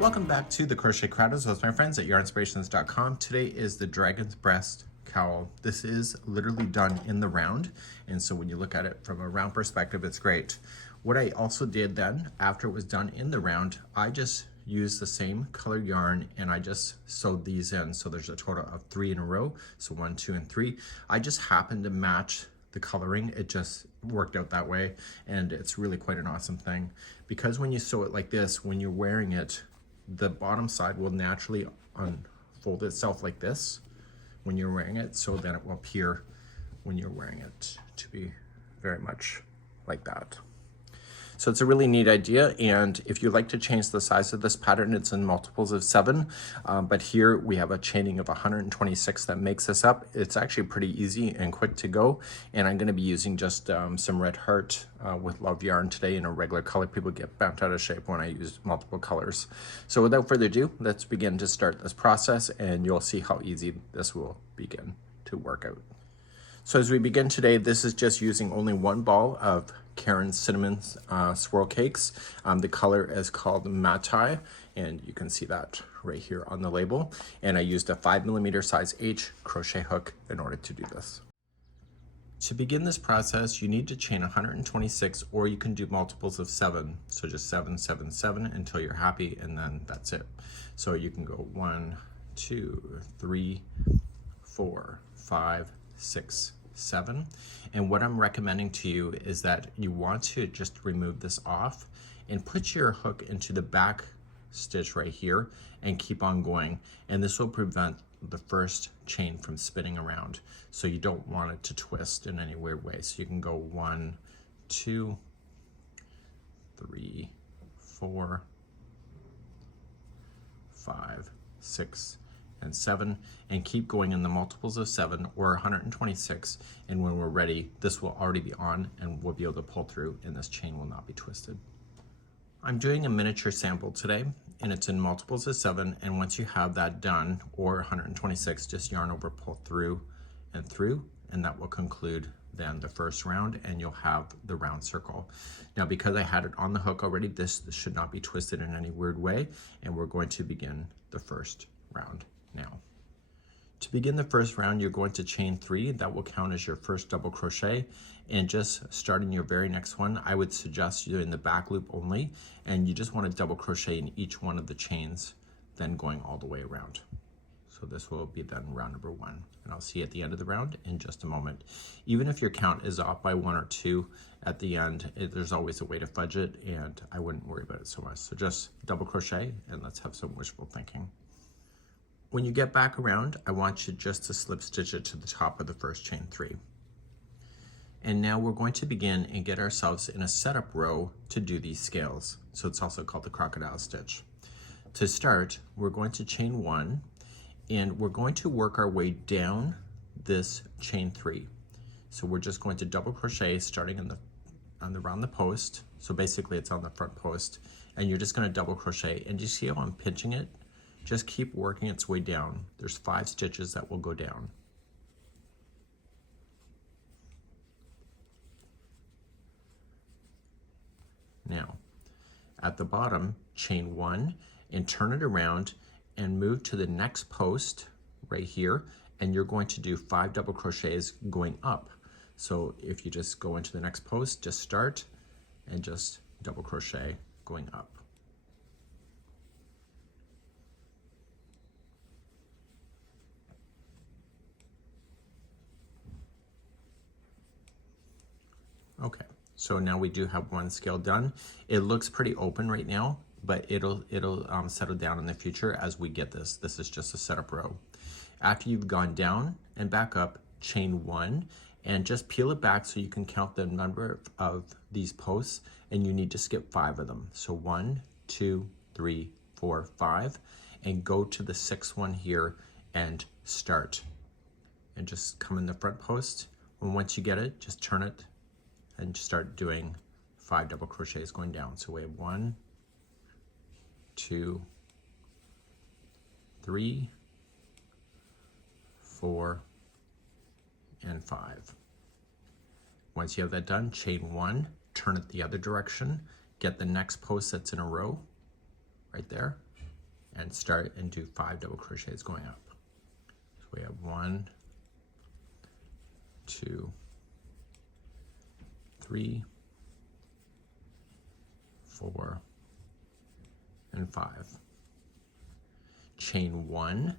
Welcome back to the Crochet Crowd with my friends at Yarnspirations.com. Today is the Dragon Breasted Cowl. This is literally done in the round, and so when you look at it from a round perspective, it's great. What I also did then, after it was done in the round, I just used the same color yarn and I just sewed these in. So there's a total of 3 in a row, so 1, 2, and 3. I just happened to match the coloring. It just worked out that way, and it's really quite an awesome thing because when you sew it like this, when you're wearing it, the bottom side will naturally unfold itself like this when you're wearing it, so then it will appear when you're wearing it to be very much like that. So it's a really neat idea, and if you'd like to change the size of this pattern, it's in multiples of 7, but here we have a chaining of 126 that makes this up. It's actually pretty easy and quick to go, and I'm going to be using just some red heart with love yarn today in a regular color. People get bent out of shape when I use multiple colors. So without further ado, let's begin to start this process, and you'll see how easy this will begin to work out. So as we begin today, this is just using only one ball of Karen's Cinnamon Swirl Cakes. The color is called Matai, and you can see that right here on the label. And I used a 5mm size H crochet hook in order to do this. To begin this process, you need to chain 126, or you can do multiples of 7. So just 7, 7, 7 until you're happy, and then that's it. So you can go 1, 2, 3, 4, 5, 6, 7. And what I'm recommending to you is that you want to just remove this off and put your hook into the back stitch right here and keep on going. And this will prevent the first chain from spinning around. So you don't want it to twist in any weird way. So you can go 1, 2, 3, 4, 5, 6, and 7, and keep going in the multiples of 7 or 126, and when we're ready, this will already be on and we'll be able to pull through and this chain will not be twisted. I'm doing a miniature sample today, and it's in multiples of 7, and once you have that done, or 126, just yarn over, pull through, and that will conclude then the first round, and you'll have the round circle. Now, because I had it on the hook already, this should not be twisted in any weird way, and we're going to begin the first round now. To begin the first round, you're going to chain 3. That will count as your first double crochet, and just starting your very next one, I would suggest you doing the back loop only, and you just want to double crochet in each one of the chains, then going all the way around. So this will be then round number 1, and I'll see you at the end of the round in just a moment. Even if your count is off by 1 or 2 at the end, there's always a way to fudge it, and I wouldn't worry about it so much. So just double crochet, and let's have some wishful thinking. When you get back around, I want you just to slip stitch it to the top of the first chain 3. And now we're going to begin and get ourselves in a setup row to do these scales. So it's also called the crocodile stitch. To start, we're going to chain 1, and we're going to work our way down this chain 3. So we're just going to double crochet starting around the post. So basically it's on the front post, and you're just going to double crochet, and you see how I'm pinching it? Just keep working its way down. There's 5 stitches that will go down. Now, at the bottom, chain 1 and turn it around and move to the next post right here, and you're going to do 5 double crochets going up. So if you just go into the next post, just start and just double crochet going up. Okay, so now we do have 1 scale done. It looks pretty open right now, but it'll settle down in the future as we get this. This is just a setup row. After you've gone down and back up, chain 1 and just peel it back so you can count the number of these posts, and you need to skip 5 of them. So 1, 2, 3, 4, 5, and go to the 6th one here and start. And just come in the front post, and once you get it, just turn it and start doing 5 double crochets going down. So we have 1, 2, 3, 4, and 5. Once you have that done, chain 1, turn it the other direction, get the next post that's in a row right there, and start and do 5 double crochets going up. So we have 1, 2, 3, 4, and 5. Chain 1,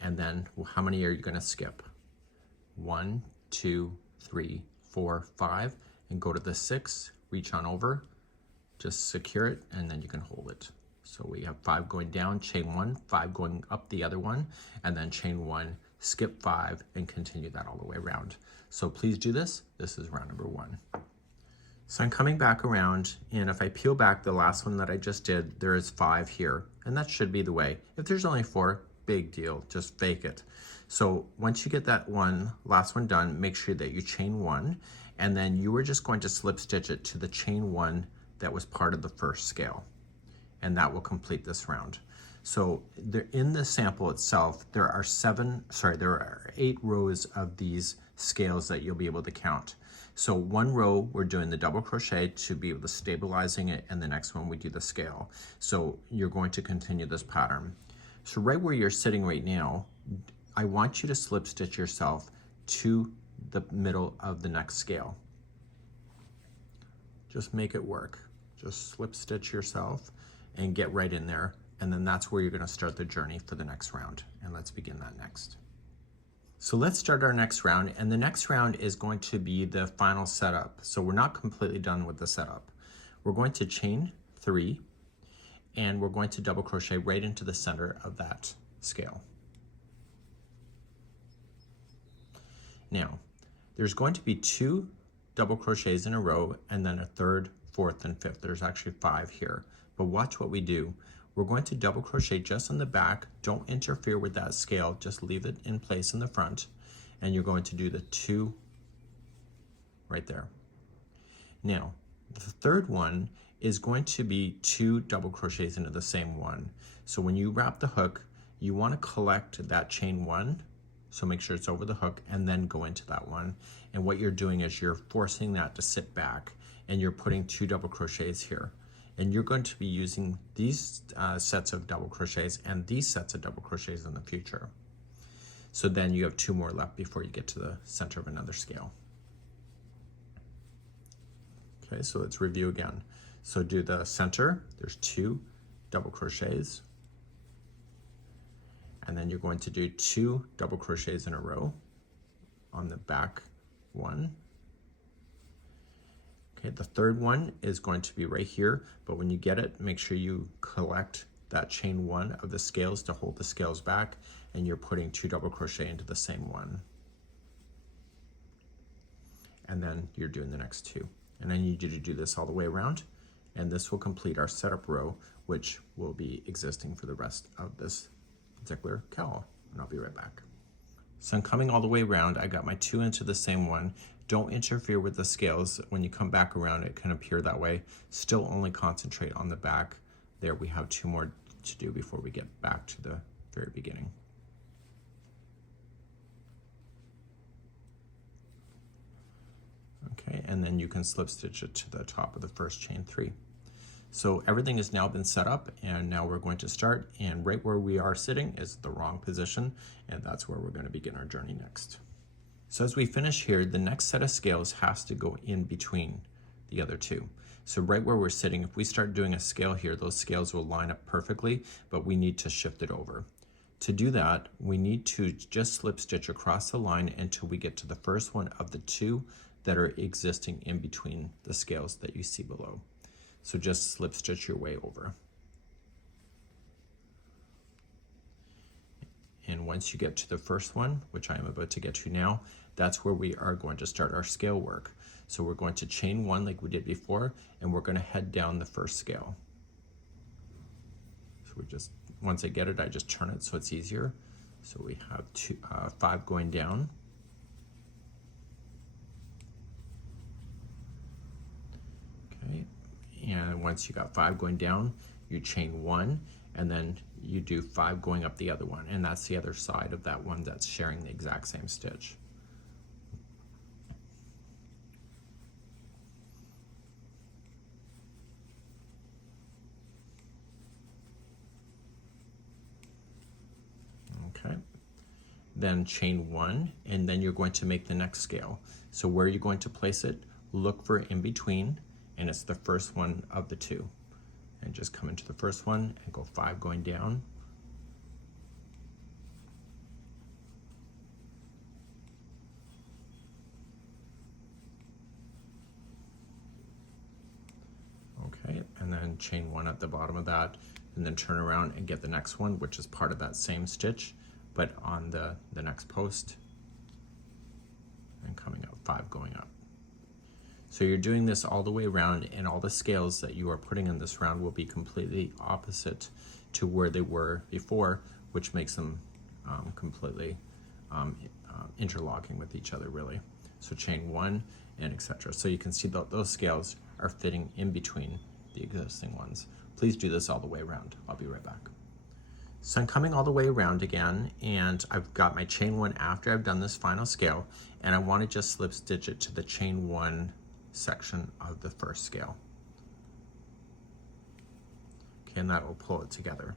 and then how many are you going to skip? 1, 2, 3, 4, 5, and go to the 6, reach on over, just secure it, and then you can hold it. So we have 5 going down, chain 1, 5 going up the other one, and then chain 1, skip 5, and continue that all the way around. So please do this. This is round number 1. So I'm coming back around, and if I peel back the last one that I just did, there is 5 here, and that should be the way. If there's only 4, big deal, just fake it. So once you get that last one done, make sure that you chain 1, and then you are just going to slip stitch it to the chain 1 that was part of the first scale, and that will complete this round. So there, in the sample itself, there are 8 rows of these scales that you'll be able to count. So one row we're doing the double crochet to be able to stabilizing it, and the next one we do the scale. So you're going to continue this pattern. So right where you're sitting right now, I want you to slip stitch yourself to the middle of the next scale. Just make it work. Just slip stitch yourself and get right in there, and then that's where you're going to start the journey for the next round. And let's begin that next. So let's start our next round, and the next round is going to be the final setup. So we're not completely done with the setup. We're going to chain 3, and we're going to double crochet right into the center of that scale. Now, there's going to be 2 double crochets in a row, and then a 3rd, 4th, and 5th. There's actually 5 here, but watch what we do. We're going to double crochet just on the back. Don't interfere with that scale, just leave it in place in the front, and you're going to do the 2 right there. Now, the 3rd one is going to be 2 double crochets into the same one. So when you wrap the hook, you want to collect that chain 1, so make sure it's over the hook, and then go into that one. And what you're doing is you're forcing that to sit back, and you're putting 2 double crochets here. And you're going to be using these sets of double crochets and these sets of double crochets in the future. So then you have 2 more left before you get to the center of another scale. Okay, so let's review again. So do the center, there's 2 double crochets, and then you're going to do 2 double crochets in a row on the back one. Okay, the 3rd one is going to be right here, but when you get it, make sure you collect that chain 1 of the scales to hold the scales back, and you're putting 2 double crochet into the same one. And then you're doing the next 2. And I need you to do this all the way around, and this will complete our setup row, which will be existing for the rest of this particular cowl. And I'll be right back. So I'm coming all the way around. I got my 2 into the same one. Don't interfere with the scales. When you come back around, it can appear that way. Still only concentrate on the back. There, we have 2 more to do before we get back to the very beginning. Okay, and then you can slip stitch it to the top of the first chain 3. So everything has now been set up, and now we're going to start, and right where we are sitting is the wrong position, and that's where we're going to begin our journey next. So as we finish here, the next set of scales has to go in between the other 2. So right where we're sitting, if we start doing a scale here, those scales will line up perfectly, but we need to shift it over. To do that, we need to just slip stitch across the line until we get to the first one of the 2 that are existing in between the scales that you see below. So just slip stitch your way over. And once you get to the first one, which I am about to get to now, that's where we are going to start our scale work. So we're going to chain 1 like we did before, and we're going to head down the first scale. So we just, once I get it, I just turn it so it's easier. So we have 5 going down. Okay, and once you got 5 going down, you chain 1, and then you do 5 going up the other one, and that's the other side of that one that's sharing the exact same stitch. then chain 1, and then you're going to make the next scale. So where you're going to place it, look for in between, and it's the first one of the 2. And just come into the first one and go 5 going down. Okay, and then chain 1 at the bottom of that, and then turn around and get the next one, which is part of that same stitch, but on the next post, and coming up 5 going up. So you're doing this all the way around, and all the scales that you are putting in this round will be completely opposite to where they were before, which makes them completely interlocking with each other, really. So chain 1 and etc. So you can see that those scales are fitting in between the existing ones. Please do this all the way around. I'll be right back. So I'm coming all the way around again, and I've got my chain 1 after I've done this final scale, and I want to just slip stitch it to the chain 1 section of the first scale. Okay, and that will pull it together.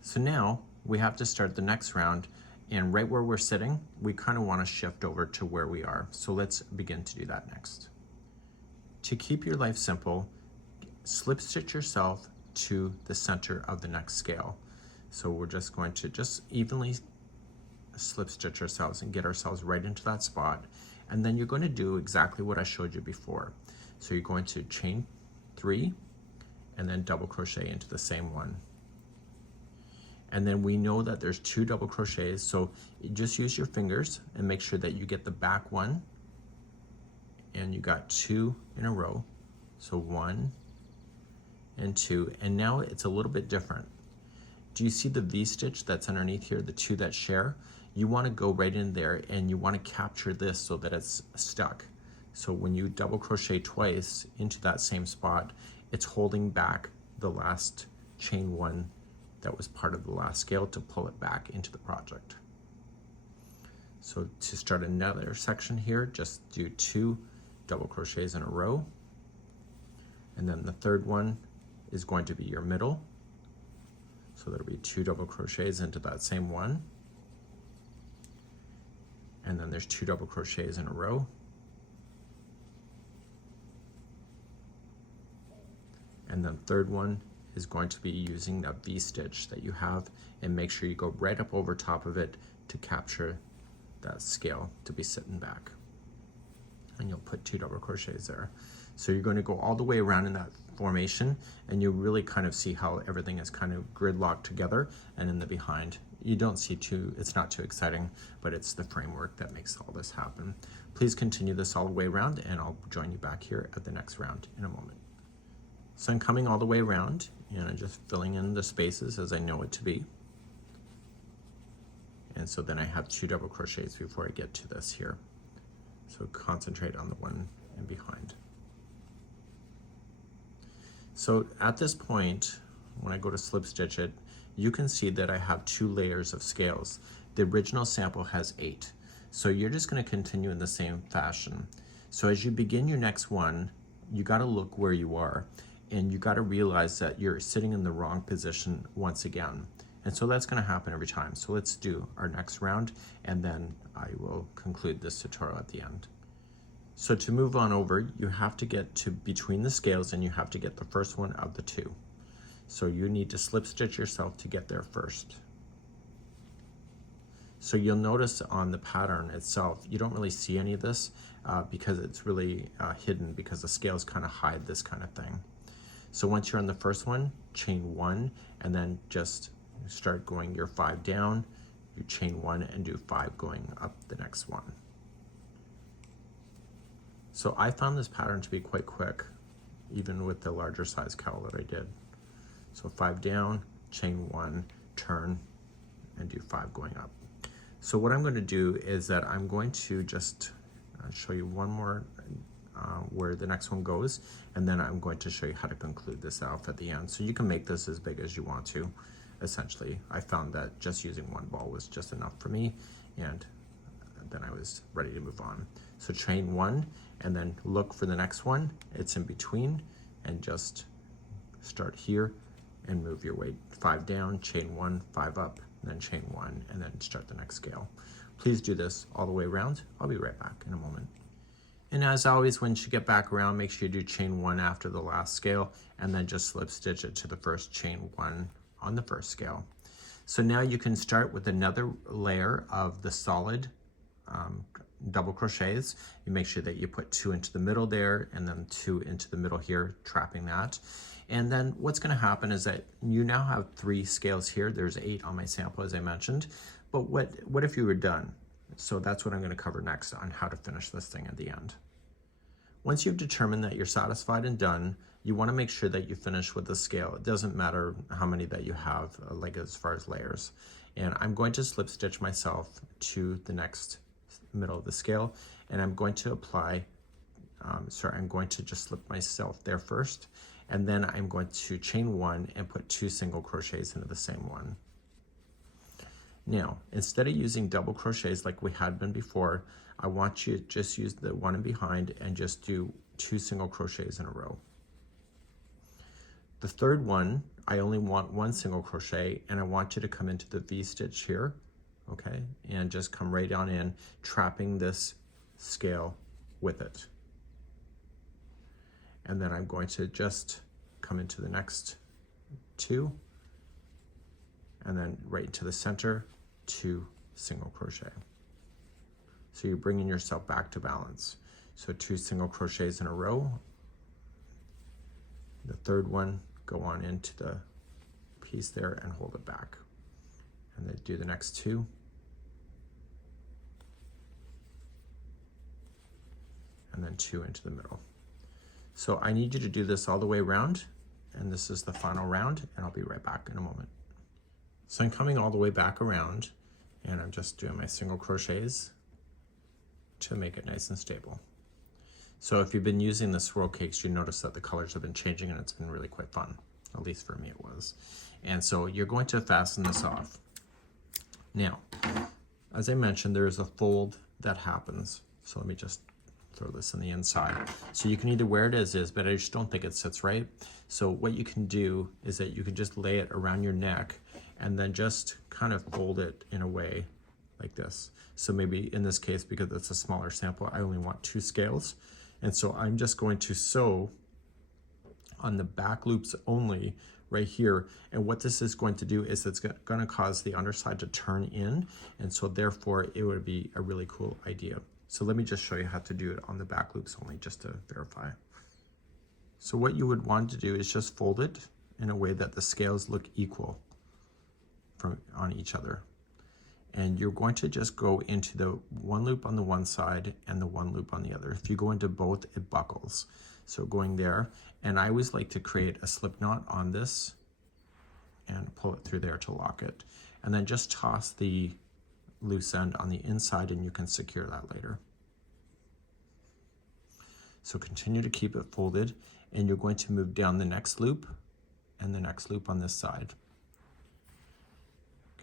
So now we have to start the next round, and right where we're sitting, we kind of want to shift over to where we are. So let's begin to do that next. To keep your life simple, slip stitch yourself to the center of the next scale. So we're just going to just evenly slip stitch ourselves and get ourselves right into that spot. And then you're going to do exactly what I showed you before. So you're going to chain 3 and then double crochet into the same one. And then we know that there's 2 double crochets, so you just use your fingers and make sure that you get the back one, and you got 2 in a row. So 1 and 2, and now it's a little bit different. Do you see the V-stitch that's underneath here, the 2 that share? You want to go right in there, and you want to capture this so that it's stuck. So when you double crochet twice into that same spot, it's holding back the last chain 1 that was part of the last scale to pull it back into the project. So to start another section here, just do 2 double crochets in a row, and then the third one is going to be your middle. So there'll be 2 double crochets into that same one, and then there's 2 double crochets in a row, and then third one is going to be using that V-stitch that you have, and make sure you go right up over top of it to capture that scale to be sitting back. And you'll put 2 double crochets there. So you're going to go all the way around in that formation, and you really kind of see how everything is kind of gridlocked together, and in the behind. You don't see it's not too exciting, but it's the framework that makes all this happen. Please continue this all the way around, and I'll join you back here at the next round in a moment. So I'm coming all the way around, and I'm just filling in the spaces as I know it to be. And so then I have 2 double crochets before I get to this here. So concentrate on the one in behind. So at this point, when I go to slip stitch it, you can see that I have 2 layers of scales. The original sample has 8. So you're just going to continue in the same fashion. So as you begin your next one, you got to look where you are, and you got to realize that you're sitting in the wrong position once again. And so that's going to happen every time. So let's do our next round, and then I will conclude this tutorial at the end. So to move on over, you have to get to between the scales, and you have to get the first one of the 2. So you need to slip stitch yourself to get there first. So you'll notice on the pattern itself, you don't really see any of this because it's really hidden, because the scales kind of hide this kind of thing. So once you're on the first one, chain 1, and then just start going your 5 down, you chain 1 and do 5 going up the next one. So I found this pattern to be quite quick, even with the larger size cowl that I did. So 5 down, chain 1, turn, and do 5 going up. So what I'm going to do is that I'm going to just show you one more where the next one goes, and then I'm going to show you how to conclude this off at the end. So you can make this as big as you want to. Essentially, I found that just using one ball was just enough for me, and then I was ready to move on. So chain 1, and then look for the next one. It's in between, and just start here and move your way 5 down, chain 1, 5 up, and then chain 1, and then start the next scale. Please do this all the way around. I'll be right back in a moment. And as always, once you get back around, make sure you do chain 1 after the last scale, and then just slip stitch it to the first chain 1 on the first scale. So now you can start with another layer of the solid double crochets. You make sure that you put 2 into the middle there, and then 2 into the middle here, trapping that. And then what's going to happen is that you now have 3 scales here. There's 8 on my sample, as I mentioned. But what if you were done? So that's what I'm going to cover next on how to finish this thing at the end. Once you've determined that you're satisfied and done, you want to make sure that you finish with the scale. It doesn't matter how many that you have, like as far as layers. And I'm going to slip stitch myself to the next middle of the scale, and I'm going to apply, I'm going to just slip myself there first, and then I'm going to chain 1 and put 2 single crochets into the same one. Now, instead of using double crochets like we had been before, I want you to just use the one in behind and just do 2 single crochets in a row. The third one, I only want 1 single crochet, and I want you to come into the V-stitch here, okay, and just come right on in, trapping this scale with it. And then I'm going to just come into the next 2, and then right into the center, 2 single crochet. So you're bringing yourself back to balance. So 2 single crochets in a row. The third one, go on into the piece there and hold it back. And then do the next 2. And then 2 into the middle. So I need you to do this all the way around, and this is the final round, and I'll be right back in a moment. So I'm coming all the way back around, and I'm just doing my single crochets to make it nice and stable. So if you've been using the swirl cakes, you notice that the colors have been changing, and it's been really quite fun. At least for me it was. And so you're going to fasten this off. Now, as I mentioned, there's a fold that happens. So let me just throw this on the inside. So you can either wear it as is, but I just don't think it sits right. So what you can do is that you can just lay it around your neck and then just kind of fold it in a way like this. So maybe in this case, because it's a smaller sample, I only want 2 scales. And so I'm just going to sew on the back loops only right here. And what this is going to do is it's going to cause the underside to turn in. And so therefore it would be a really cool idea. So let me just show you how to do it on the back loops only, just to verify. So what you would want to do is just fold it in a way that the scales look equal on each other. And you're going to just go into the one loop on the one side and the one loop on the other. If you go into both, it buckles. So going there, and I always like to create a slip knot on this and pull it through there to lock it. And then just toss the loose end on the inside, and you can secure that later. So continue to keep it folded, and you're going to move down the next loop and the next loop on this side.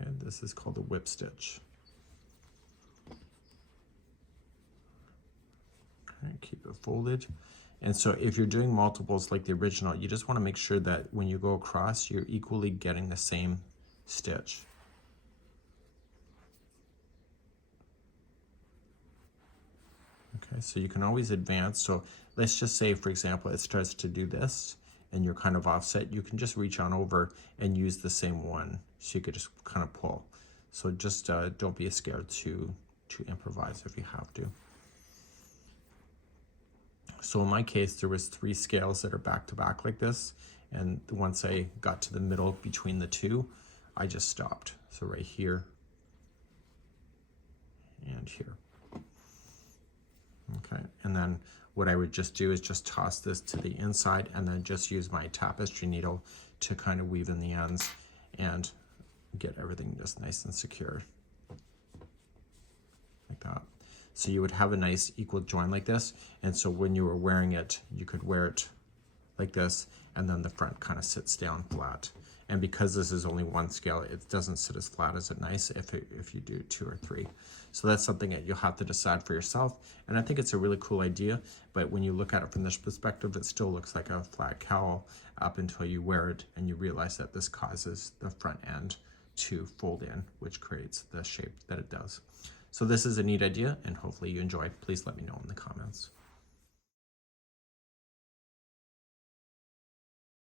Okay, this is called a whip stitch. Okay, keep it folded. And so if you're doing multiples like the original, you just want to make sure that when you go across, you're equally getting the same stitch. Okay, so you can always advance. So let's just say, for example, it starts to do this and you're kind of offset. You can just reach on over and use the same one. So you could just kind of pull. So just don't be scared to improvise if you have to. So in my case, there was 3 scales that are back to back like this. And once I got to the middle between the 2, I just stopped. So right here and here. Okay, and then what I would just do is just toss this to the inside and then just use my tapestry needle to kind of weave in the ends and get everything just nice and secure like that. So you would have a nice equal join like this, and so when you were wearing it, you could wear it like this, and then the front kind of sits down flat. And because this is only 1 scale, it doesn't sit as flat as it nice if you do 2 or 3. So that's something that you'll have to decide for yourself. And I think it's a really cool idea, but when you look at it from this perspective, it still looks like a flat cowl up until you wear it and you realize that this causes the front end to fold in, which creates the shape that it does. So this is a neat idea, and hopefully you enjoy. Please let me know in the comments.